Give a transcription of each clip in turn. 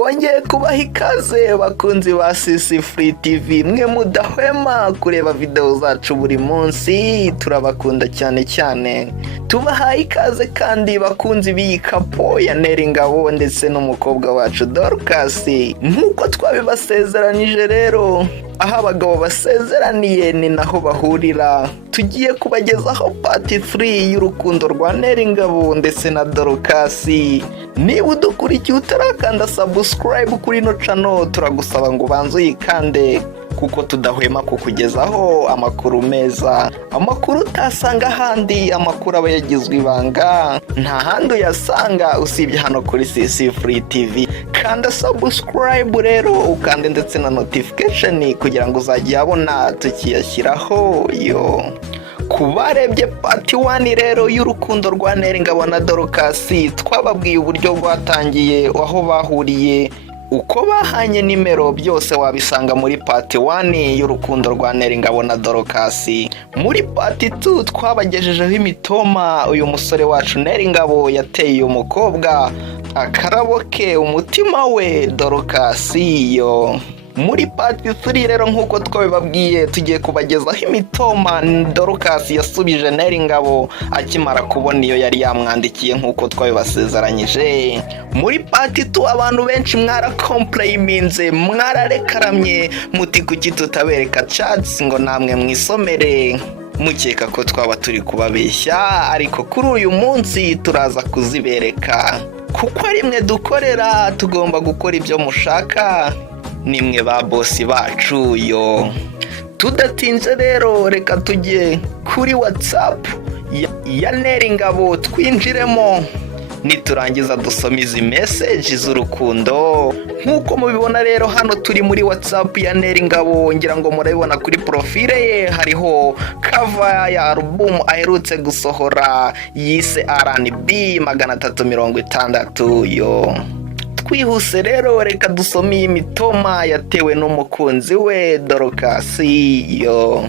twongeye kubaha ikaze bakunzi ba CC Free TV, mwe mudahwema kureba video zacu buri munsi, turabakunda cyane cyane. Tubahaye ikaze kandi bakunzi b'iyi kapo ya Neri Ngabo ndetse n'umukobwa wacu Dorcas. Nkuko twabibasezeranije rero, aho abagabo basezeraniye ni naho bahurira. Tugiye kubagezaho part 3 y'urukundo rwa Neri Ngabo ndetse na Dorcas. Niba udukurikiye utarakanda subscribe kuri no channel, turagusaba ngo ubanze uyikande, kuko tudahwema kukugezaho amakuru meza, amakuru utasanga ahandi, amakuru aba yagizwe ibanga, nta handi uyasanga usibye hano kuri CC Free TV. Kanda subscribe rero, ukande ndetse na notification kugira ngo uzajye abona tukiyashyiraho yo. Kubarebye part 1 rero y'urukundo rwa Neri Ngabo na Dorcas, twababwiye uburyo bwatangiye, aho bahuriye, uko bahanye nimero, byose wabisanga muri part 1 y'urukundo rwa Neri Ngabo na Dorcas. Muri part 2 twabagejejeho imitoma uyu musore wacu Neri Ngabo yateye uyu mukobwa akaraboke umutima we Dorcas yo. Muri part 3 rero nkuko twabibabwiye, tugiye kubagezaho imitoma Dorcas yasubije Neri Ngabo akimara kubona iyo yari yamwandikiye nkuko twabibasezeranyije. Muri part 2 abantu benshi mwarakomplayiminze, mwararekaramye muti kuki tutabereka chats ngo namwe mwisomere, mukeka ko twaba turi kubabeshya, ariko kuri uyu munsi turaza kuzibereka, kuko ari mwe dukorera, tugomba gukora ibyo mushaka, nimwe ba boss bacu yo. Tudatinze rero, reka tujye kuri WhatsApp ya Neri Ngabo twinjiremo, niturangiza dusome izi message z'urukundo. Nkuko mubibona rero, hano turi muri WhatsApp ya Neri Ngabo, ngira ngo murabibona kuri profile ye hariho cover ya album aherutse gusohora yise R&B 360 yo. Twihuse rero, reka dusome imitoma yatewe n'umukunzi we Dorcas yo.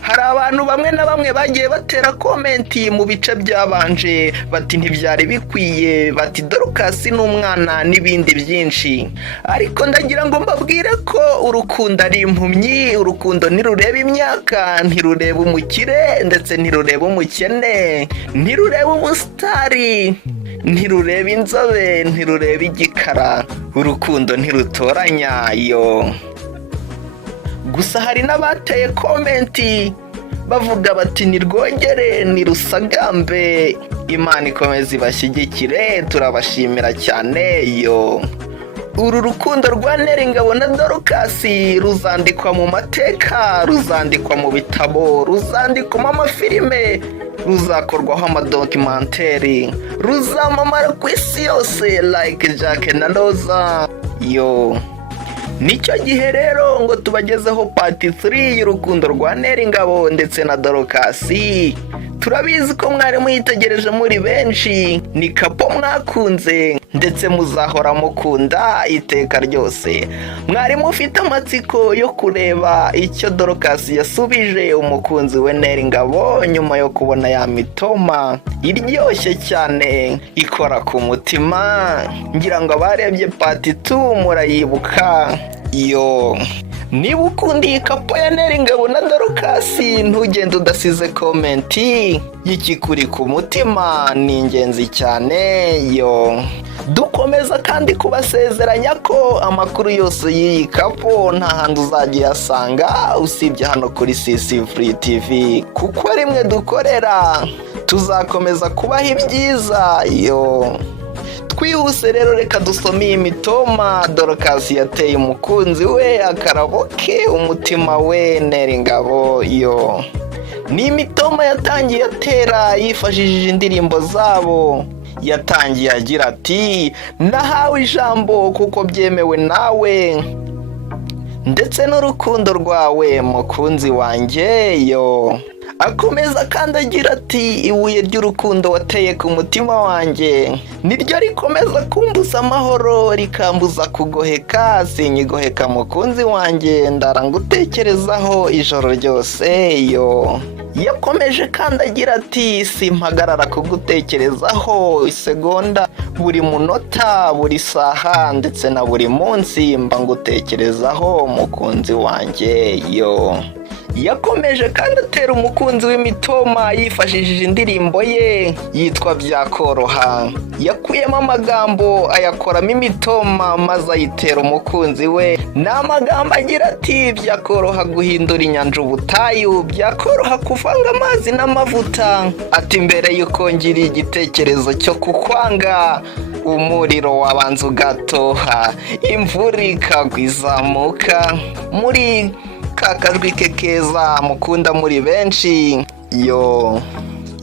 Hari abantu bamwe na bamwe bagiye batera komenti mu bice byabanje, bati ntibyari bikwiye, bati Dorcas n'umwana n'ibindi byinshi, ariko ndagira ngo mbabwire ko urukundo ari impumyi. Urukundo ntirureba imyaka, ntirureba umukire ndetse ntirureba umukene, ntirureba umusitari, ntirureba inzobe, ntirureba igikara. Urukundo ntirutoranya yo. Gusa hari n'abateye komenti bavuga bati nirwongere nirusagambe. Imana ikomeze ibashyigikire, turabashimira cyane yo. Uru rukundo rwa Neri Ngabo na Dorcas ruzandikwa mu mateka, ruzandikwa mu bitabo, ruzandikwa mu mafilime, ruzakorwaho amadokumentari, ruzamamara ku isi yose like Jack na Rosa yo. Nicyo gihe rero ngo tubagezeho part 3 y'urukundo rwa Neri Ngabo ndetse na Dorcas. Turabizi ko mwari muyitegereje muri benshi, ni kapo mwakunze ndetse muzahora mukunda iteka ryose. Mwari mufite amatsiko yo kureba icyo Dorcas yasubije umukunzi we Neri Ngabo nyuma yo kubona ya mitoma iryoshye cyane ikora ku mutima. Ngira ngo abarebye part 2 murayibuka yo. Niba ukunda iyi kapo ya Neri Ngabo na Dorcas, ntugende udasize komenti y'ikikuri ku mutima, ni ingenzi cyane yo. Dukomeza kandi kubasezeranya ko amakuru yose y'iyi kapo nta handi uzajya uyasanga usibye hano kuri CC Free TV, kuko ari mwe dukorera. Tuzakomeza kubaha ibyiza yo. Twihuse rero, reka dusome imitoma Dorcas yateye umukunzi we akaraboke umutima we Neri Ngabo yo. Ni imitoma yatangiye atera yifashishije indirimbo zabo. Yatangiye agira ati nahawe ijambo kuko byemewe nawe, ndetse n'urukundo rwawe mukunzi wanjye yo. Akomeza kandi agira ati ibuye ry'urukundo wateye ku mutima wanjye niryo rikomeza kumbuza amahoro, rikambuza kugoheka, sinyigoheka mukunzi wanjye, ndarangutekerezaho ijoro ryose yo. Yakomeje kandi agira ati simpagarara kugutekerezaho isegonda, buri munota, buri saha ndetse na buri munsi mba ngutekerezaho mukunzi wanjye yo. Yakomeje kandi atera umukunzi w'imitoma yifashishije indirimbo ye yitwa Byakoroha. Yakuyemo amagambo ayakoramo imitoma maze ayitera umukunzi we. Ni amagambo agira ati: byakoroha guhindura inyanja ubutayu, byakoroha kuvanga amazi n'amavuta. Ati mbere yuko ngira igitekerezo cyo kukwanga, umuriro wabanza ugatoha, imvura ikagwa izamuka. Muri kakajwi ke keza mukunda muri benshi yo.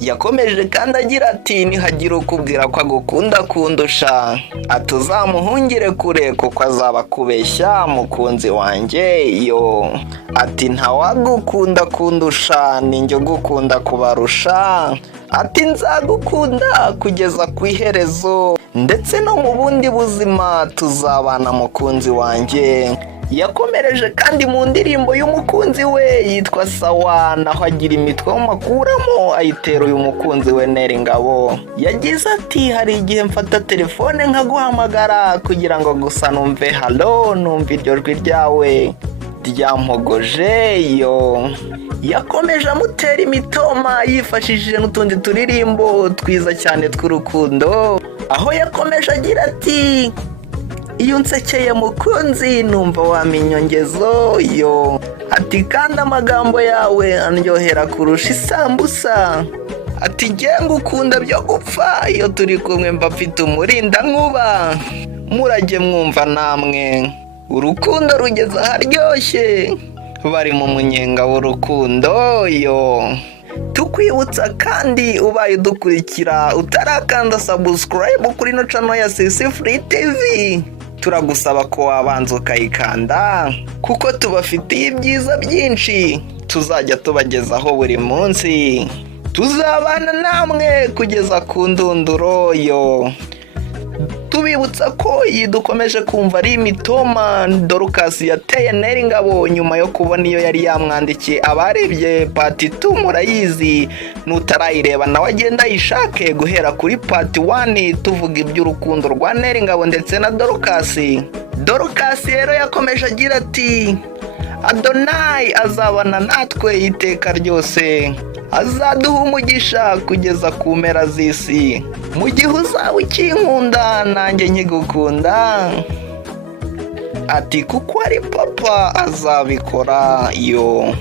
Yakomeje kandi agira ati: nihagira ukubwira ko agukunda kundusha, ati uzamuhungire kure kuko azaba akubeshya mukunzi wanjye yo. Ati ntawagukunda kundusha, ninjye ugukunda kubarusha. Ati nzagukunda kugeza ku iherezo, ndetse no mu bundi buzima tuzabana mukunzi wanjye. Yakomereje kandi mu ndirimbo y'umukunzi we yitwa Sawa, naho agira imitwe makuramo ayitera uyu mukunzi we Neri Ngabo. Yagize ati: hari igihe mfata telefone nkaguhamagara kugira ngo gusa numve halo, numve iryo jwi ryawe ryampogoje yo. Yakomeje amutera imitoma yifashishije n'utundi turirimbo twiza cyane tw'urukundo, aho yakomeje agira ati: iyo unsekeye mukunzi numva waminyongezo yo. Ati kandi amagambo yawe andyohera kurusha isambusa. Ati ngenga ukunda byo gupfa, iyo turi kumwe mba mfite umurinda nkuba. Murajye mwumva namwe urukundo rugeze aharyoshye, bari mu munyenga w'urukundo yo. Tukwibutsa kandi ubaye udukurikira utarakanda subscribe kuri no channel ya Sisi Free TV, turagusaba ko wabanza ukayikanda kuko tubafitiye ibyiza byinshi tuzajya tubagezaho buri munsi. Tuzabana namwe kugeza ku ndunduro yo. Tubibutsa ko iyi dukomeje kumva ari imitoma Dorcas yateye Neri Ngabo nyuma yo kubona iyo yari yamwandikiye. Abarebye part 2 murayizi, nutarayireba nawe agenda yishake guhera kuri part 1 tuvuga iby'urukundo rwa Neri Ngabo ndetse na Dorcas. Dorcas rero yakomeje agira ati: Adonai azabana natwe iteka ryose, azaduha umugisha kugeza ku mpera z'isi. Mu gihe uzaba ukinkunda nanjye nkigukunda, ati kuko ari papa azabikora yo.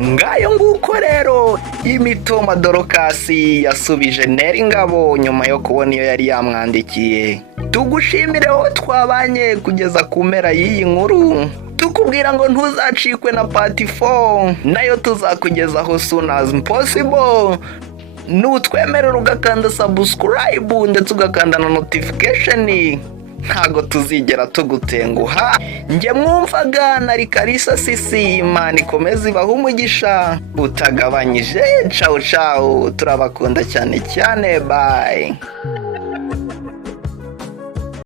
Ngayo nguko rero imitoma Dorcas yasubije Neri Ngabo nyuma yo kubona iyo yari yamwandikiye. Tugushimire aho twabanye kugeza ku mpera y'iyi nkuru, tukubwira ngo ntuzacikwe na part 4 nayo tuzakugezaho soon as possible. Nutwemerera ugakanda subscribe ndetse ugakanda na notification, ntago tuzigera tugutenguha. Njye mwumvaga nari Kalisa Sisi, Imana ikomeze ibahe umugisha utagabanyije. Ciao ciao, turabakunda cyane cyane, bye.